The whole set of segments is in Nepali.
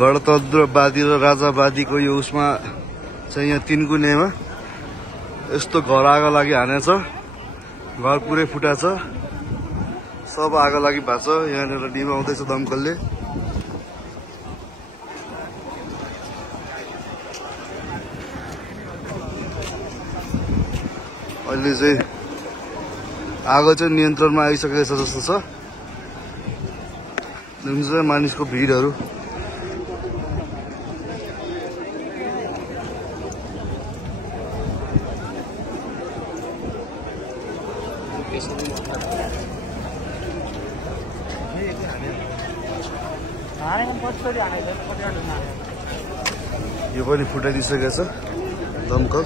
गणतन्त्रवादी र राजावादीको यो उसमा चाहिँ यहाँ तीनकुनेमा यस्तो घर आगो लागि हानेछ। घर पुरै फुटा छ, सब आगो लागि भएको छ। यहाँनिर डिमाउँदैछ दमकलले। अहिले चाहिँ आगो चाहिँ नियन्त्रणमा आइसकेको छ जस्तो छ। जुन चाहिँ मानिसको भिडहरू यो पनि फुटाइदिइसकेको छ दमकल।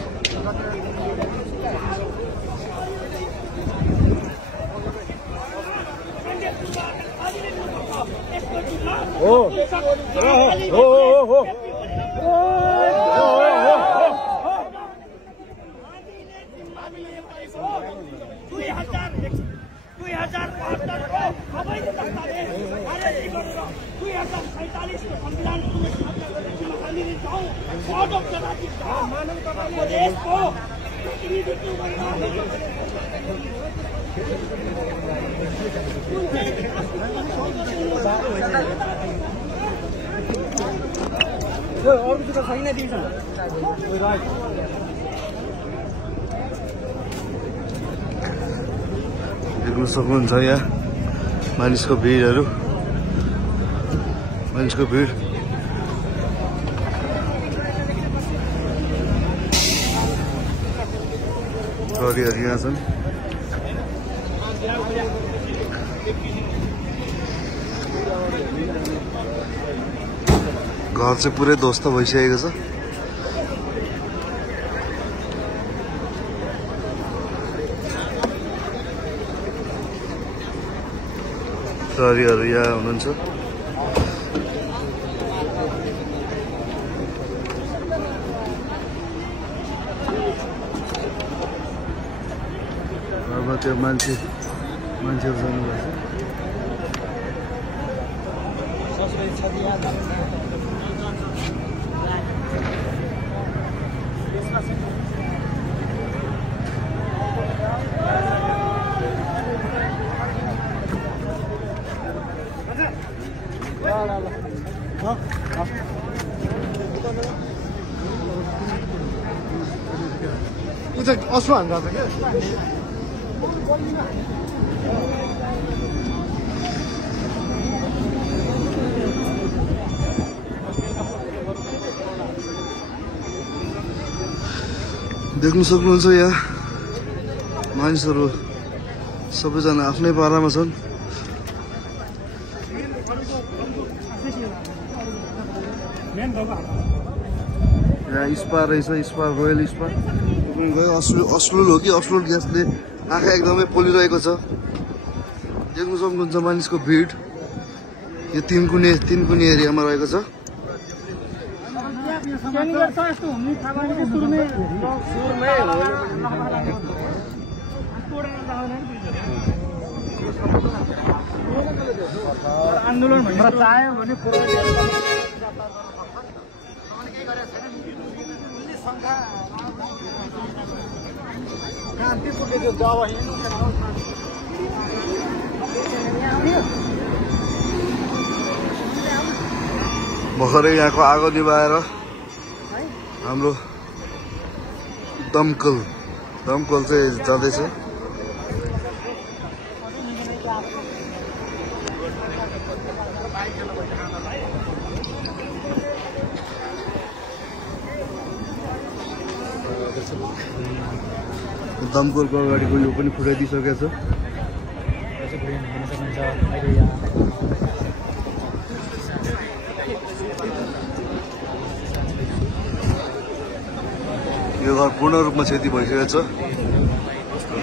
देख्न सक्नुहुन्छ यहाँ मानिसको भिड। प्रहरीहरू यहाँ छन्। घर चाहिँ पुरै ध्वस्त भइसकेको छ। प्रहरीहरू यहाँ हुनुहुन्छ। घरमा त्यो मान्छेहरू जानुभएको असमान जान्छ क्या। देख्न सक्नुहुन्छ यहाँ मानिसहरू सबैजना आफ्नै पारामा छन्। यहाँ स्पा रहेछ, स्पा रोयल स्पा गयो। अस्लुल हो कि अस्लुल ग्यासले आँखा एकदमै पोलिरहेको छ। देख्न सक्नुहुन्छ मानिसको भिड। यो तीनकुने एरियामा रहेको छ। आन्दोलन भनेर चाह्यो भने भर्खरै यहाँको आगो निभाएर हाम्रो दमकल चाहिँ जाँदैछ। दमकलको अगाडिको यो पनि फुटाइदिइसकेको छ। यो घर पूर्ण रूपमा क्षति भइसकेको छ।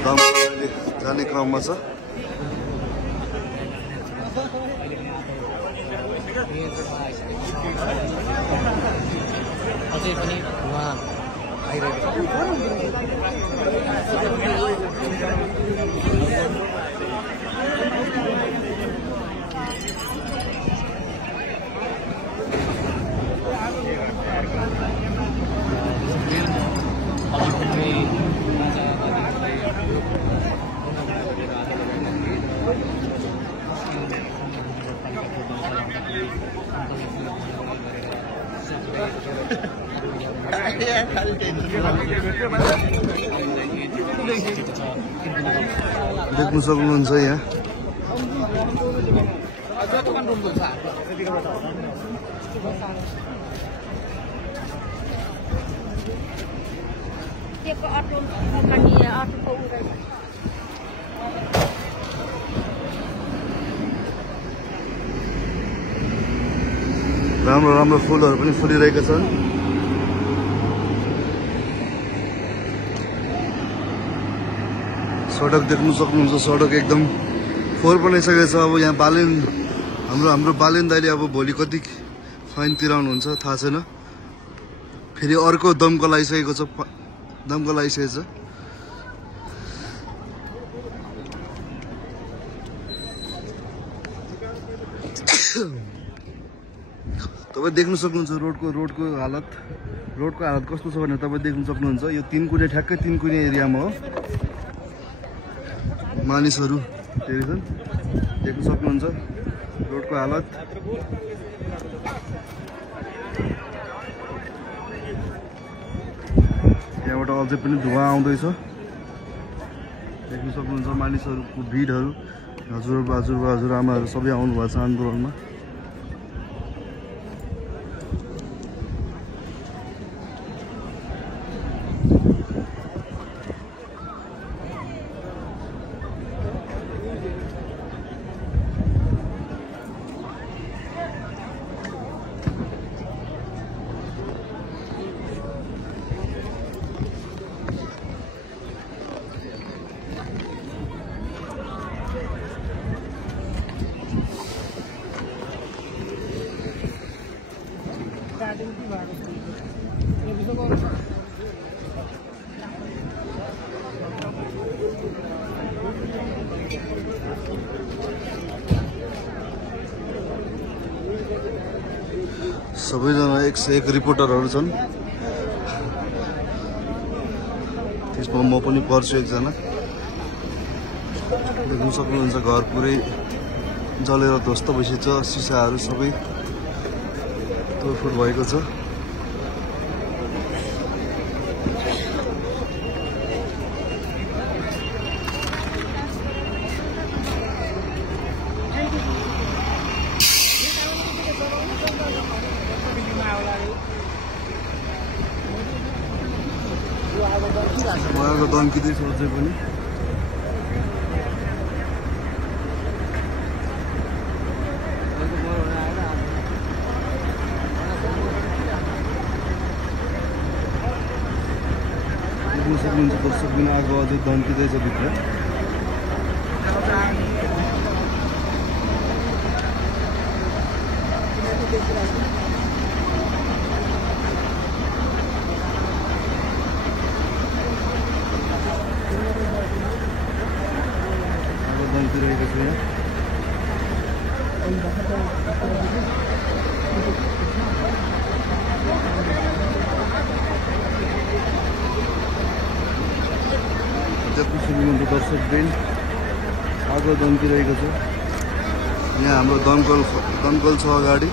दमकलले जाने क्रममा छ। अझै पनि उहाँ आइरहेको छ। देख्न सक्नुहुन्छ यहाँ राम्रो राम्रो फुलहरू पनि फुलिरहेका छन्। सडक देख्न सक्नुहुन्छ, सडक एकदम फोहोर बनाइसकेको छ। अब यहाँ बालेन हाम्रो बालेन दाइले अब भोलि कति फाइन तिराउनुहुन्छ थाहा छैन। फेरि अर्को दमकल आइसकेको छ, दमकल आइसकेको छ। तपाईँ देख्न सक्नुहुन्छ रोडको हालत कस्तो छ भनेर तपाईँ देख्न सक्नुहुन्छ। यो तीनकुने ठ्याक्कै तीनकुने एरियामा हो, मानिसहरू धेरै छन्, देख्न सक्नुहुन्छ रोडको हालत। यहाँबाट अझै पनि धुवा आउँदैछ, देख्न सक्नुहुन्छ मानिसहरूको भिडहरू। हजुरआमाहरू सबै आउनु भएको छ आन्दोलनमा। सबैजना 101 रिपोर्टरहरू छन्, त्यसमा म पनि पर्छु एकजना। देख्न सक्नुहुन्छ घर पुरै जलेर ध्वस्त भइसकेको छ, सिसाहरू सबै तोडफोड भएको छ। उहाँको दम्किँदैछ अझै पनि। देख्न सक्नुहुन्छ दर्शक बिन आगो अझै दम्किँदैछ भित्र। दम्किरहेको छ यहाँ। देख्न सक्नुहुन्छ दर्शकबिन आगो दम्किरहेको छ। यहाँ हाम्रो दमकल छ अगाडि।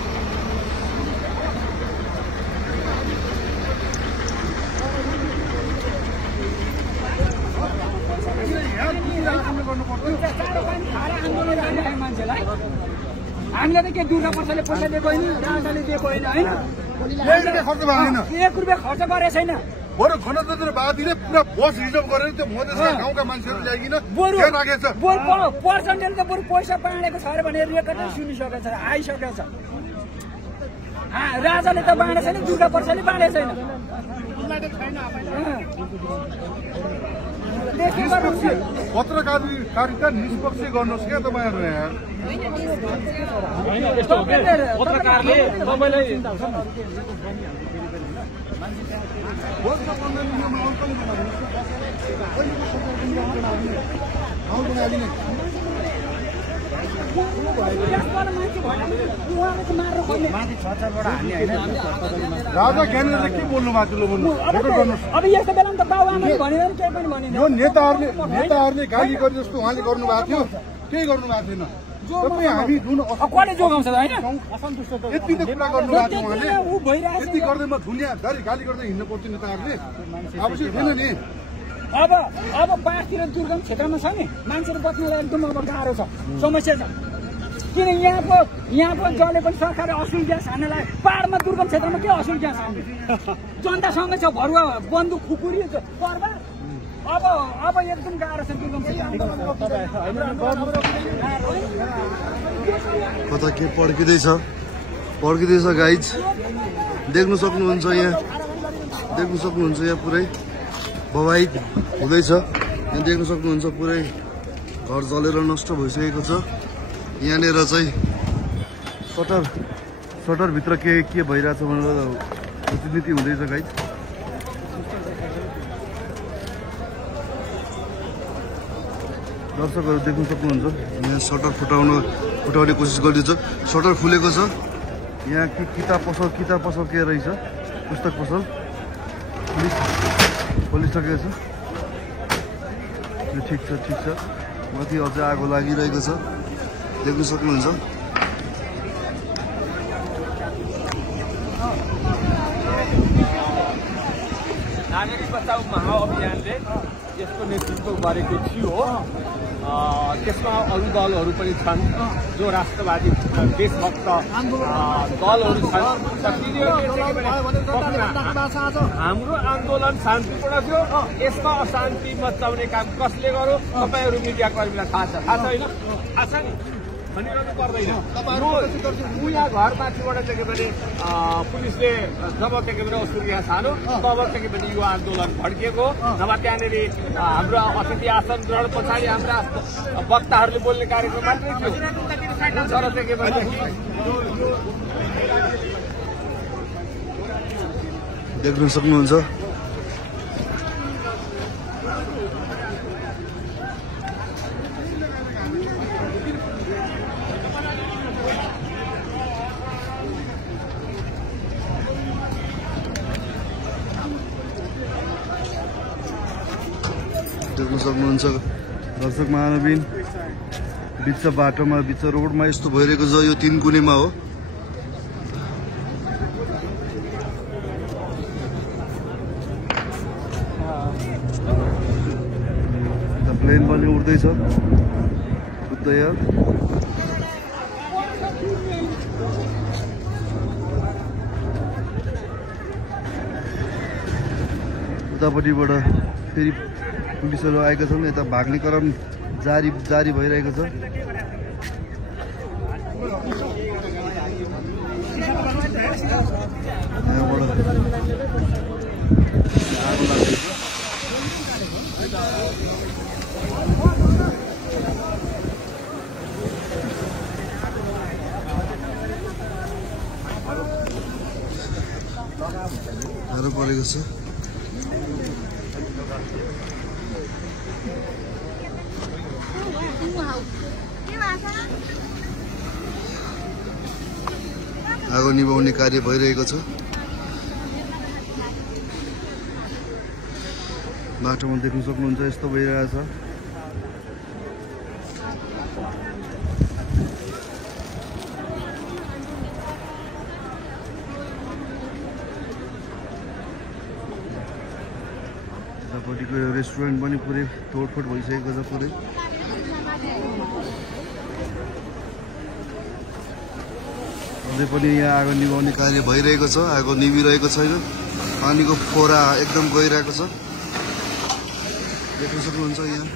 हामीले त के दुर्गा प्रसादले पैसा दिएको होइन, राजाले दिएको होइन, होइन खर्च भएको छैन, 1 रुपियाँ खर्च गरेको छैन। बरु गणतन्त्र बादीले पुरा बस रिजर्भ गरेर त्यो मधेसका गाउँका मान्छेहरू ल्याइकन राखेको छ। पर्सेन्टले त बरु पैसा बाँडेको छ अरे भने रेकर्डै सुनिसकेको छ, आइसकेको छ। राजाले त बाँडेको छैन, दुर्गा प्रसादले बाँडेको छैन। पत्रकारिता निष्पक्ष गर्नुहोस् क्या तपाईँहरू यहाँ। पत्रकारले तपाईँलाई राजा ज्ञानीले के बोल्नु भएको थियो बोल्नु रेकर्ड गर्नुहोस्। अब यस्तो बेलामा त बाबुआमाले भनेर पनि केही पनि भनेन। यो नेताहरूले गाली गरे जस्तो उहाँले गर्नुभएको थियो, केही गर्नुभएको थिएन। हामी जुन कसले जोगाउँछ त होइन असन्तुष्ट त यति त कुरा गर्नु भएको छ उहाँले ऊ भइरहेछ यति गर्दैमा दुनियाँभरि गाली गर्दै हिँड्नु पर्छ नेताहरूले आवश्यक छैन नि अब बाँसतिर दुर्गम क्षेत्रमा छ नि मान्छेहरू बच्नलाई एकदम अब गाह्रो छ समस्या छ किन यहाँको जसले पनि सरकारले असुल ग्यास हान्नलाई पाहाडमा दुर्गम क्षेत्रमा के असुल ग्यास हान्ने जनतासँगै छ भरुवा बन्दुक खुकुरी पर्वा अब एकदम गाह्रो छ दुर्गम कता के पड्किँदैछ गाइज देख्नु सक्नुहुन्छ यहाँ पुरै बवाइद हुँदैछ यहाँ देख्नु सक्नुहुन्छ पुरै घर जलेर नष्ट भइसकेको छ यहाँनिर चाहिँ सटरभित्र के भइरहेछ भनेर राजनीति हुँदैछ गाइज दर्शकहरू देख्न सक्नुहुन्छ यहाँ सटर फुटाउने कोसिस गर्दैछ सटर खुलेको छ यहाँ किताब पसल के रहेछ पुस्तक पसल खोलिसकेको छ यो ठिक छ माथि अझै आगो लागिरहेको छ देख्न सक्नुहुन्छ नागरिक बचाउ महाअभियानले यसको नेतृत्व गरेको थियो त्यसमा अरू दलहरू पनि छन् जो राष्ट्रवादी देशभक्त दलहरू छन् हाम्रो आन्दोलन शान्तिपूर्ण थियो यसमा अशान्ति मचाउने काम कसले गर्यो तपाईँहरू मिडिया कर्मीलाई थाहा छ होइन थाहा छ नि भनिरहनु पर्दैन ऊ यहाँ घर माथिबाट देख्यो भने पुलिसले जब देख्यो भने असुर यहाँ छानो तब देख्यो भने यो आन्दोलन भड्किएको नभए त्यहाँनिर हाम्रो अतिथि आसन ग्रहण पछाडि हाम्रा वक्ताहरूले बोल्ने कार्यक्रम मात्रै थियो तर देख्यो भने देख्न सक्नुहुन्छ दर्शक महानवीन बिच बाटोमा बिच रोडमा यस्तो भइरहेको छ यो 3 कुनेमा हो प्लेन पनि उड्दैछ उता उतापट्टिबाट फेरि पुलिसहरू आएका छन् यता भाग्ने क्रम जारी भइरहेको छ गाह्रो परेको छ आगो निभाउने कार्य भइरहेको छ बाटोमा देख्न सक्नुहुन्छ यस्तो भइरहेछ यतापट्टिको रेस्टुरेन्ट पनि पुरै तोडफोड भइसकेको छ पुरै अझै पनि यहाँ आगो निभाउने कार्य भइरहेको छ आगो निभिरहेको छैन पानीको फोहरा एकदम गइरहेको छ देख्न सक्नुहुन्छ यहाँ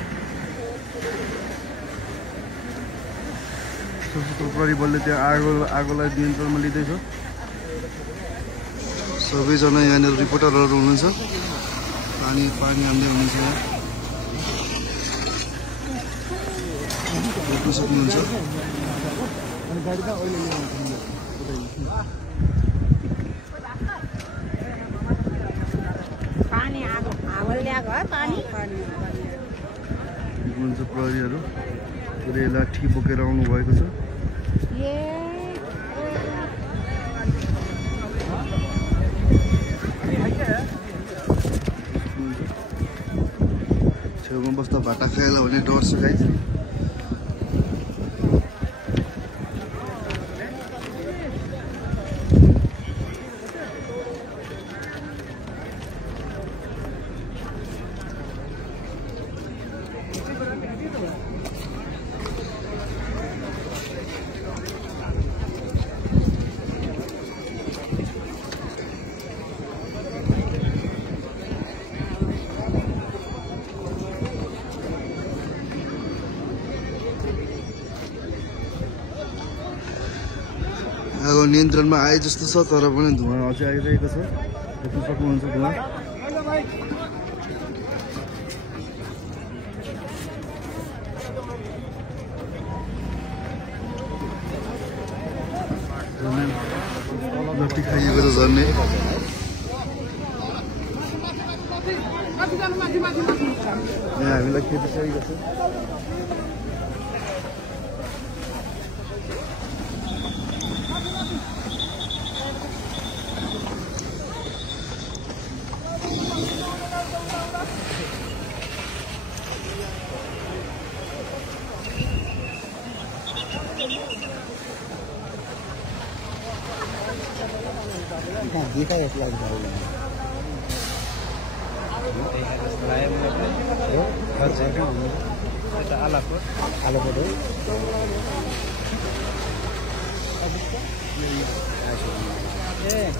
सशस्त्र प्रहरी बलले त्यहाँ आगोलाई नियन्त्रणमा लिँदैछ सबैजना यहाँनिर रिपोर्टरहरू हुनुहुन्छ पानी हाल्दै हुनुहुन्छ यहाँ देख्न सक्नुहुन्छ प्रहरीहरू पुरै लाठी बोकेर आउनु भएको छ छेउमा बस्दा भाटा खाएला भने डर छ गाइस नियन्त्रणमा आए जस्तो छ तर पनि धुवा अझै आइरहेको छ देख्न सक्नुहुन्छ धुवा लट्ठी खाइएको त झर्ने यहाँ हामीलाई खेती चाहिएको छ देखा यसलाई आलाकोट हो ए